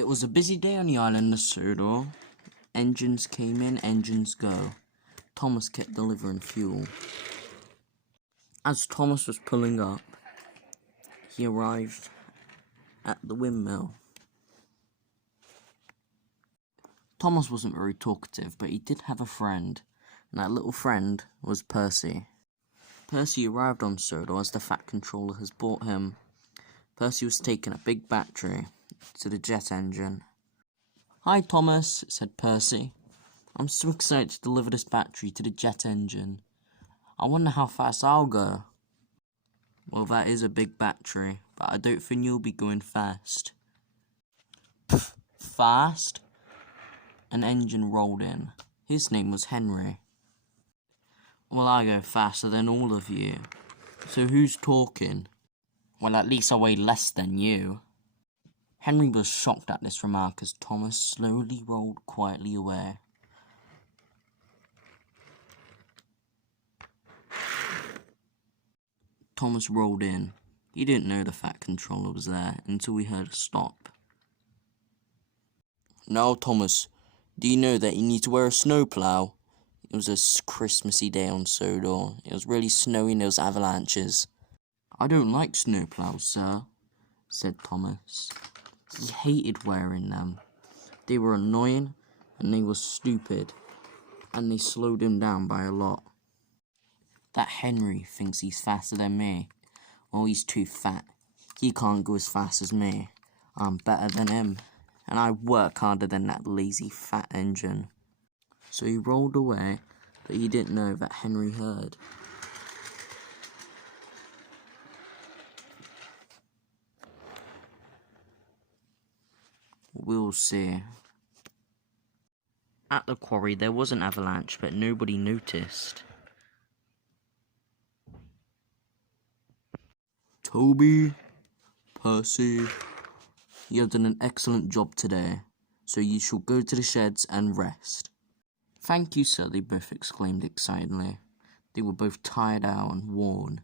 It was a busy day on the island of Sodor. Engines came in, engines go. Thomas kept delivering fuel. As Thomas was pulling up, he arrived at the windmill. Thomas wasn't very talkative, but he did have a friend, and that little friend was Percy. Percy arrived on Sodor as the Fat Controller has brought him. Percy was taking a big battery to the jet engine. "Hi Thomas," said Percy. "I'm so excited to deliver this battery to the jet engine. I wonder how fast I'll go." "Well, that is a big battery, but I don't think you'll be going fast." "Pff, fast?" An engine rolled in. His name was Henry. "Well, I go faster than all of you. So who's talking?" "Well, at least I weigh less than you." Henry was shocked at this remark as Thomas slowly rolled quietly away. Thomas rolled in. He didn't know the Fat Controller was there until he heard a stop. "Now, Thomas, do you know that you need to wear a snowplow?" It was a Christmassy day on Sodor. It was really snowy and there was avalanches. "I don't like snowplows, sir," said Thomas. He hated wearing them. They were annoying and they were stupid, and they slowed him down by a lot. "That Henry thinks he's faster than me. Well, he's too fat. He can't go as fast as me. I'm better than him, and I work harder than that lazy fat engine." So he rolled away, but he didn't know that Henry heard. We'll see. At the quarry there was an avalanche, but nobody noticed. "Toby, Percy, you have done an excellent job today, so you shall go to the sheds and rest." "Thank you, sir," they both exclaimed excitedly. They were both tired out and worn.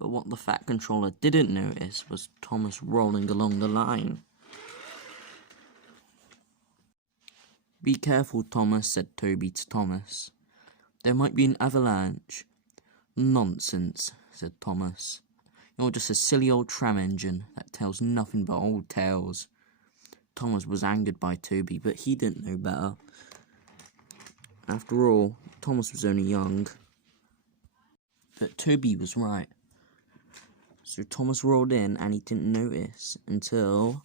But what the Fat Controller didn't notice was Thomas rolling along the line. "Be careful, Thomas," said Toby to Thomas. "There might be an avalanche." "Nonsense," said Thomas. "You're just a silly old tram engine that tells nothing but old tales." Thomas was angered by Toby, but he didn't know better. After all, Thomas was only young. But Toby was right. So Thomas rolled in and he didn't notice until...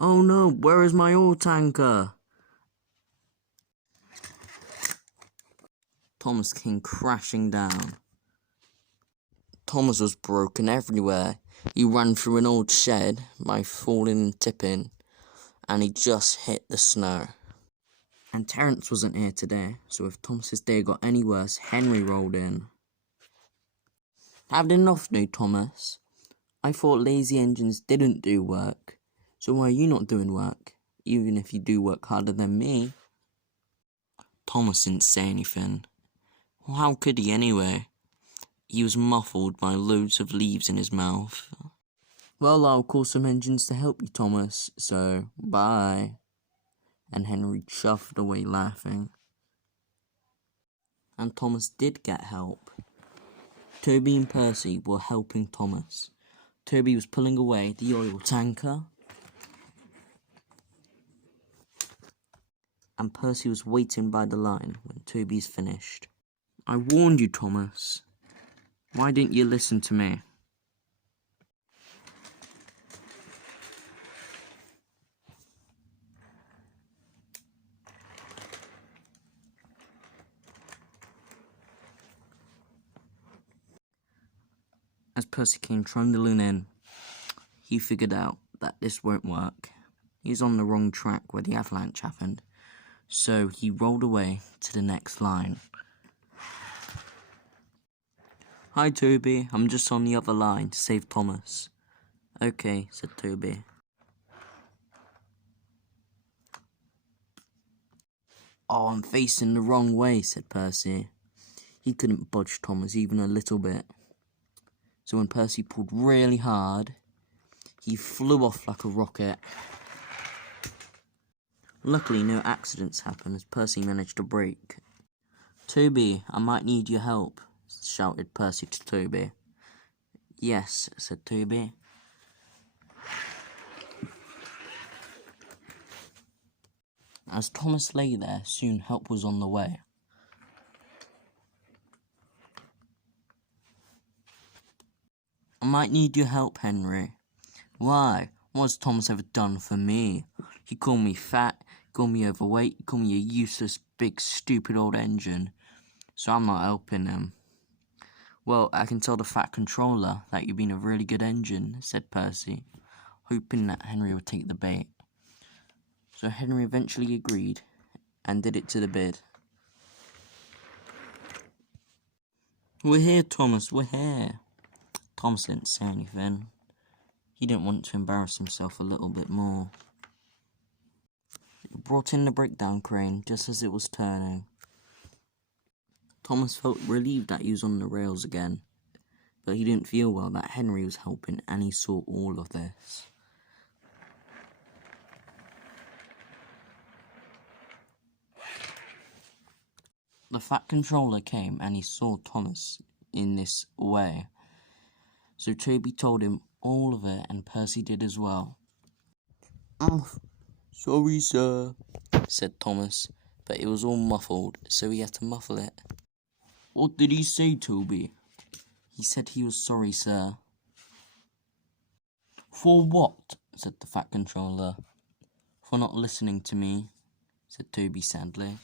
"Oh no, where is my oil tanker?" Thomas came crashing down. Thomas was broken everywhere. He ran through an old shed by falling and tipping, and he just hit the snow. And Terence wasn't here today, so if Thomas's day got any worse, Henry rolled in. "Had enough now, Thomas. I thought lazy engines didn't do work, so why are you not doing work, even if you do work harder than me?" Thomas didn't say anything. Well, how could he anyway? He was muffled by loads of leaves in his mouth. "Well, I'll call some engines to help you, Thomas, so bye." And Henry chuffed away laughing. And Thomas did get help. Toby and Percy were helping Thomas. Toby was pulling away the oil tanker, and Percy was waiting by the line when Toby's finished. "I warned you, Thomas. Why didn't you listen to me?" As Percy came trundling in, he figured out that this won't work. He's on the wrong track where the avalanche happened, so he rolled away to the next line. "Hi, Toby, I'm just on the other line to save Thomas." "Okay," said Toby. "Oh, I'm facing the wrong way," said Percy. He couldn't budge Thomas even a little bit. So when Percy pulled really hard, he flew off like a rocket. Luckily, no accidents happened as Percy managed to brake. "Toby, I might need your help," shouted Percy to Toby. "Yes," said Toby. As Thomas lay there, soon help was on the way. "I might need your help, Henry." "Why? What's Thomas ever done for me? He called me fat, called me overweight, called me a useless, big, stupid old engine. So I'm not helping him." "Well, I can tell the Fat Controller that you've been a really good engine," said Percy, hoping that Henry would take the bait. So Henry eventually agreed and did it to the bid. "We're here, Thomas, we're here." Thomas didn't say anything. He didn't want to embarrass himself a little bit more. He brought in the breakdown crane just as it was turning. Thomas felt relieved that he was on the rails again, but he didn't feel well that Henry was helping and he saw all of this. The Fat Controller came and he saw Thomas in this way. So Toby told him all of it and Percy did as well. "Oh, sorry, sir," said Thomas, but it was all muffled, so he had to muffle it. "What did he say, Toby?" "He said he was sorry, sir." "For what?" said the Fat Controller. "For not listening to me," said Toby sadly.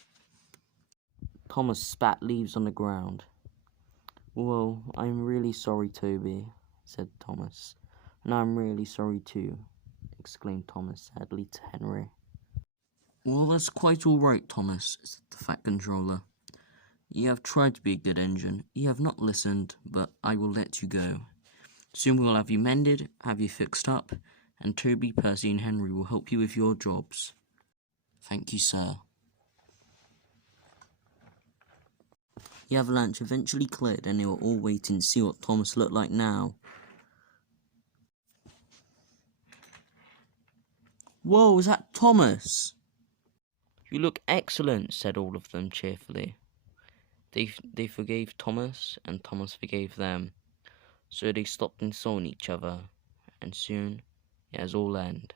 Thomas spat leaves on the ground. "Well, I'm really sorry, Toby," said Thomas. "And I'm really sorry too," exclaimed Thomas sadly to Henry. "Well, that's quite all right, Thomas," said the Fat Controller. "You have tried to be a good engine. You have not listened, but I will let you go. Soon we will have you mended, have you fixed up, and Toby, Percy, and Henry will help you with your jobs." "Thank you, sir." The avalanche eventually cleared and they were all waiting to see what Thomas looked like now. "Whoa, is that Thomas?" "You look excellent," said all of them cheerfully. They forgave Thomas and Thomas forgave them. So they stopped insulting each other and soon it has all ended.